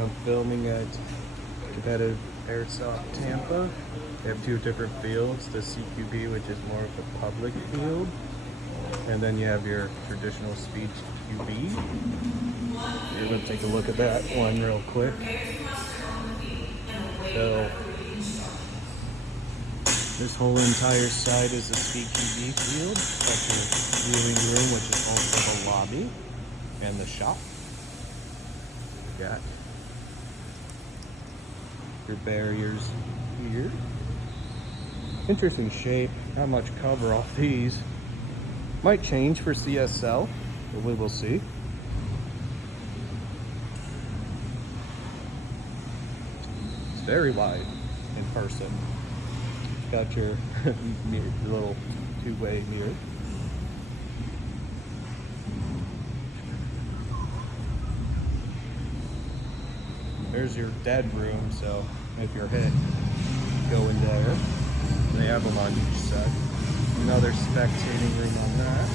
I'm filming at competitive Airsoft Tampa. They have two different fields, the CQB, which is more of a public field, and then you have your traditional speed QB. We're going to take a look at that one real quick. So this whole entire side is the CQB field. That's your viewing room, which is also the lobby and the shop. You got your barriers here. Interesting shape, not much cover off these. Might change for CSL, but we will see. It's very wide in person. Got your little two-way mirror. There's your dead room, so if you're hit, go in there. They have them on each side. Another spectating room on that.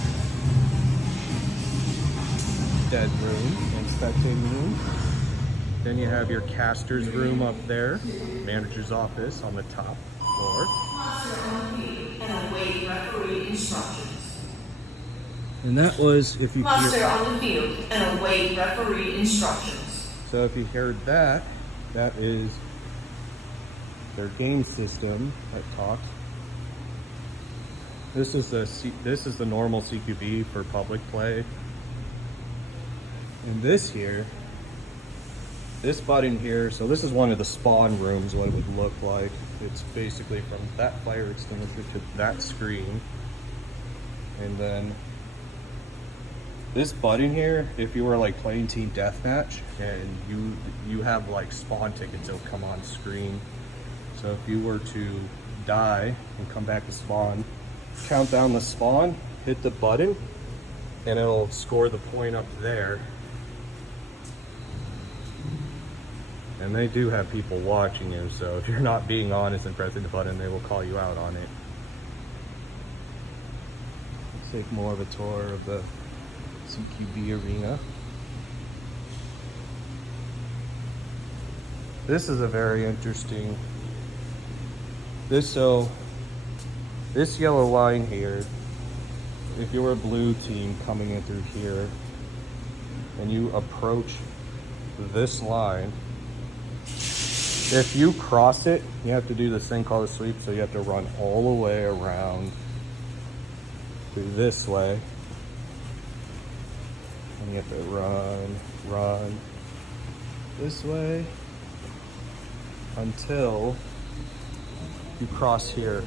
Dead room and spectating room. Then you have your caster's room up there. Manager's office on the top floor. And await referee instructions. And that was, if you Muster on the field and await referee instructions. So if you heard that, that is their game system that talks. This is the normal CQB for public play. And this here, this button here, so this is one of the spawn rooms, what it would look like. It's basically from that fire extinguisher to that screen. And then this button here, if you were like playing team deathmatch and you have like spawn tickets, it'll come on screen. So if you were to die and come back to spawn, count down the spawn, hit the button, and it'll score the point up there. And they do have people watching you, so if you're not being honest and pressing the button, they will call you out on it. Let's take more of a tour of the CQB arena. This is a very interesting, this yellow line here, if you're a blue team coming in through here and you approach this line, if you cross it, you have to do this thing called a sweep, so you have to run all the way around through this way. And you have to run this way until you cross here.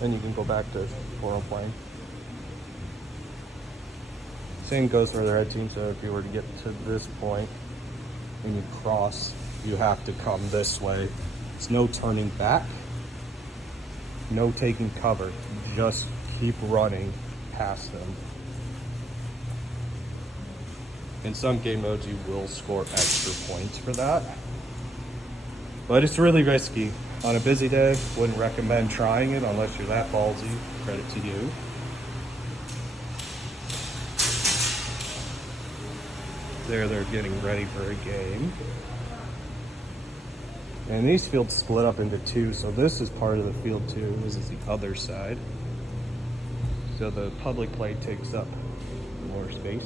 Then you can go back to forum playing. Same goes for the red team, so if you were to get to this point and you cross, you have to come this way. It's no turning back, no taking cover. Just keep running past them. In some game modes, you will score extra points for that, but it's really risky. On a busy day, wouldn't recommend trying it unless you're that ballsy. Credit to you. There, they're getting ready for a game. And these fields split up into two, so this is part of the field too. This is the other side. So the public play takes up more space.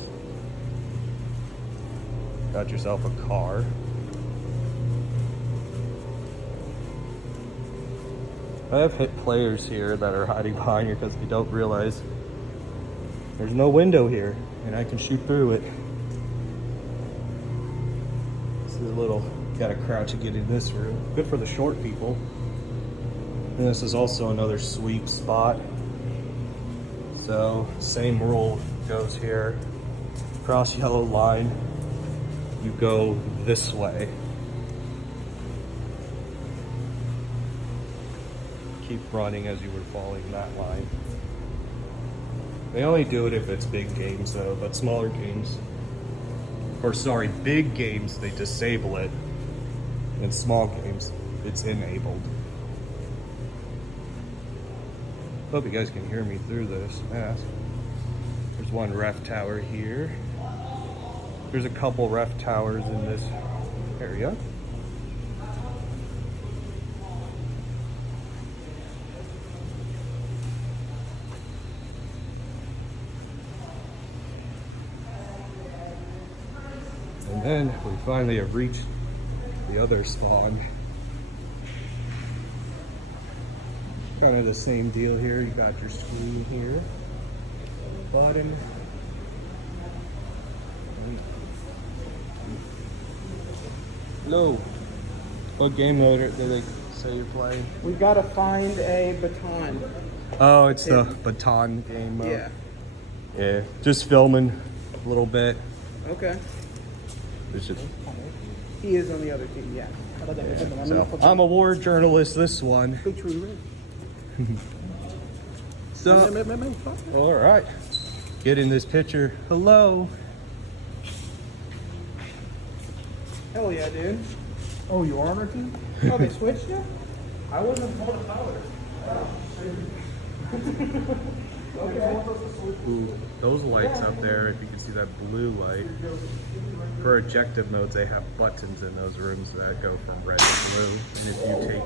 Got yourself a car. I have hit players here that are hiding behind here because they don't realize there's no window here and I can shoot through it. This is a little, gotta crouch to get in this room. Good for the short people. And this is also another sweep spot. So same rule goes here. Cross yellow line, you go this way. Keep running as you were following that line. They only do it if it's big games though, but smaller games, or sorry, big games, they disable it. In small games, it's enabled. Hope you guys can hear me through this mask. There's one ref tower here. There's a couple ref towers in this area. And then we finally have reached the other spawn. Kind of the same deal here. You got your screen here, bottom. Hello. What game mode did they say you're playing? We gotta find a baton. Oh, it's the baton game mode. Yeah. Yeah. Just filming a little bit. Okay. It's just, He is on the other team, yeah. so, I'm a war journalist. This one. So, all right. Get in this picture. Hello. Hell yeah, dude. Oh, you are on our team? Oh, they switched you? I wasn't full of power. Ooh, those lights up there, if you can see that blue light. For ejective modes, they have buttons in those rooms that go from red to blue. And if you take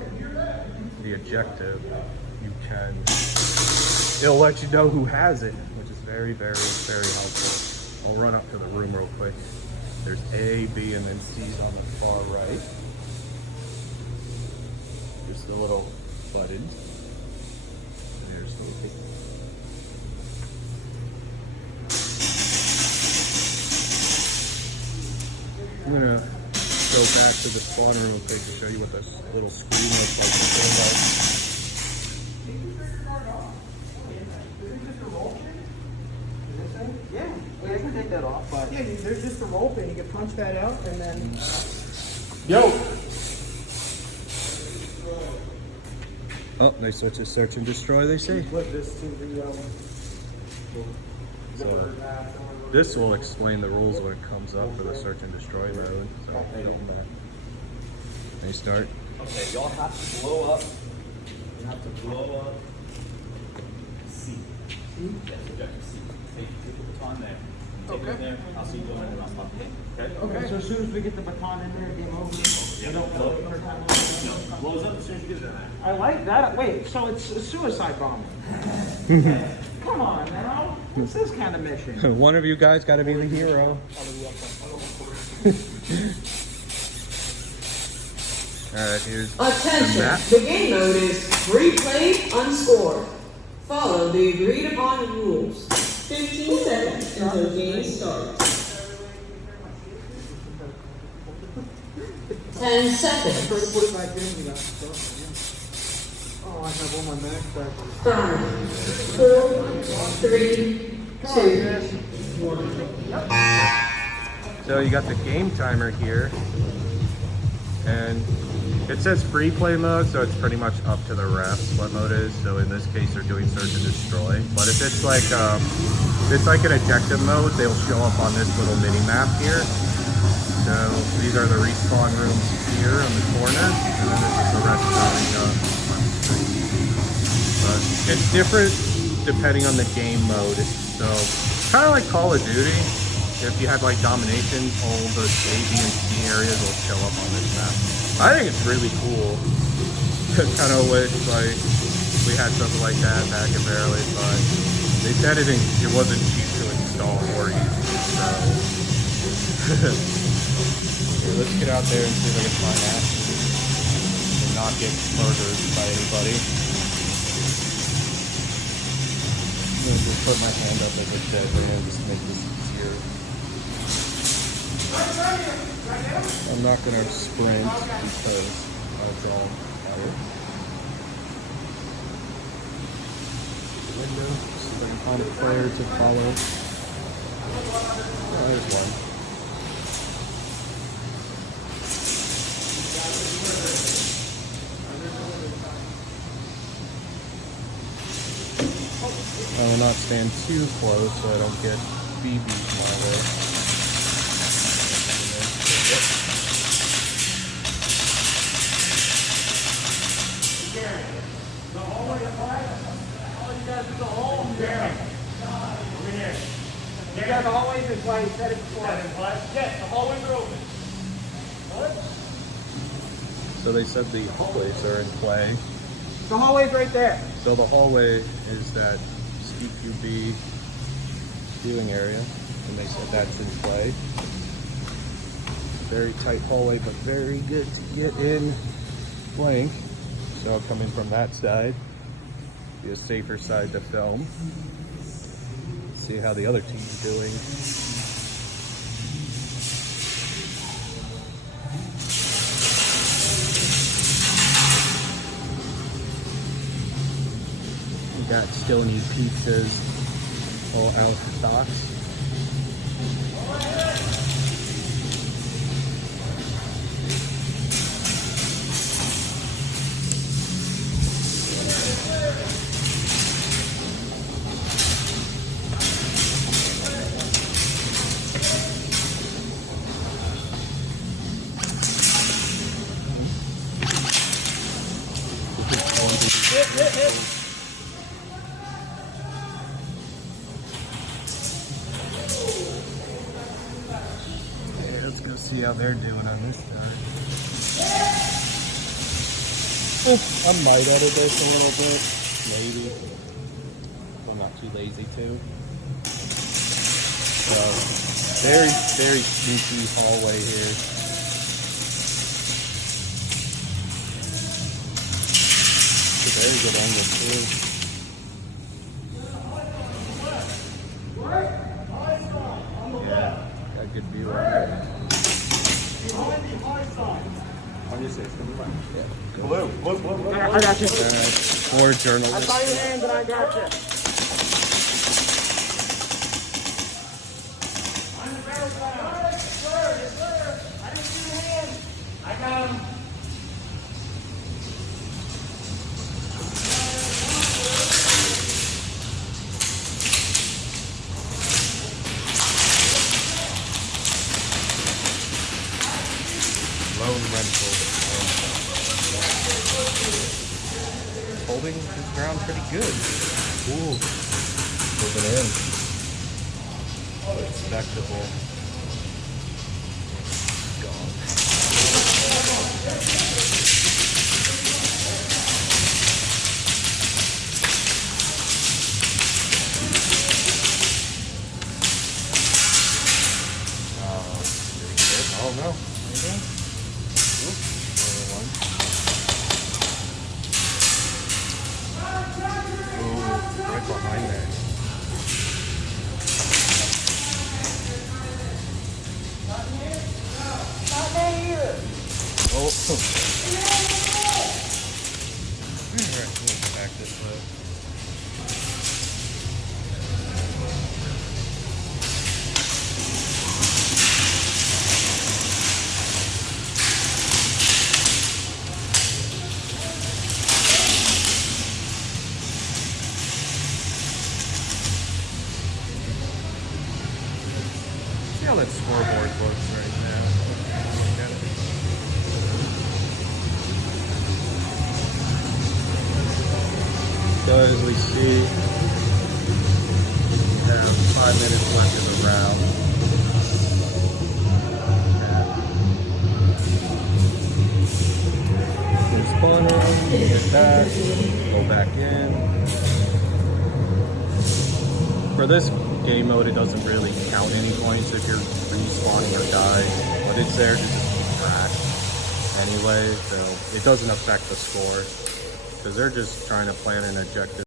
the ejective, you can, it'll let you know who has it, which is very, very, very helpful. I'll run up to the room real quick. There's A, B, and then C's on the far right. Just the little buttons. There's the little. I'm gonna go back to the spawn room real quick to show you what this little screen looks like. Yeah, I can take that off, but yeah, there's just a roll pin. You can punch that out and then. Yo! Oh, they switch to search and destroy, they say. Flip this to the So, this will explain the rules when it comes up for the search and destroy mode. So, they start. Okay, y'all have to blow up. You have to blow up C. Yes, objective C. Take the baton there. Take it there. I'll see you doing it when I'm up. Okay? Okay, so as soon as we get the baton in there, game over. Yeah, We don't blow blow it. it. No, blows up as soon as you get it in there. I like that. Wait, so it's a suicide bombing. Come on, now. What's this kind of mission? One of you guys gotta be the hero. Alright, here's the Attention, map. the game mode is free play unscored. Follow the agreed upon rules. 15 seconds until game starts. 10 seconds. Try to put it back in. Oh, I have all my max back. 5, 4, 3, 2, 1. So you got the game timer here, and it says free play mode, so it's pretty much up to the refs what mode is. So in this case, they're doing search and destroy. But if it's like an ejective mode, they'll show up on this little mini map here. So these are the respawn rooms here on the corner, and then this is the rest of the but it's different depending on the game mode. So kind of like Call of Duty. If you had like domination, all the A, B, and C areas will show up on this map. I think it's really cool. Kind of wish like we had something like that back in Barely, but they said it wasn't cheap to install or use. So here, let's get out there and see if I can find that and not get murdered by anybody. I'm gonna just put my hand up as I said, and just make this easier. I'm not gonna sprint because I've drawn fire. The window, see if I can find a player to follow. Oh, there's one. I will not stand too close so I don't get BB'd my way. The hallway to five. All you guys do the hall. Over here. Yeah, the hallways is why you said it before. Yes, the hallways are open. What? So they said the hallways are in play. The hallway's right there. So the hallway is that CQB viewing area, and they said that's in play. Very tight hallway, but very good to get in flank. So I'll come in from that side, be a safer side to film. See how the other team's doing. We got still need pizzas, all out of stocks. Okay, let's go see how they're doing on this side. I might edit this a little bit, maybe. I'm not too lazy to. Very, very sneaky hallway here. It's a very good angle too. Yeah, got a good view on it. On your 6, come on. Yeah. Blue. I got you. More journalists. I saw your hand and I got you. Lone rental. Holding his ground pretty good. Ooh. Moving in. Respectable. Oh no. Right behind there. Oh. Alright, we'll back this way. See how that scoreboard looks right now. Look at it. So as we see, we have 5 minutes left in the round. Spawn round, get that, go back in. For this game mode, it doesn't really count any points if you're respawning or dying, but it's there to just keep track anyway, so it doesn't affect the score, because they're just trying to plan an objective.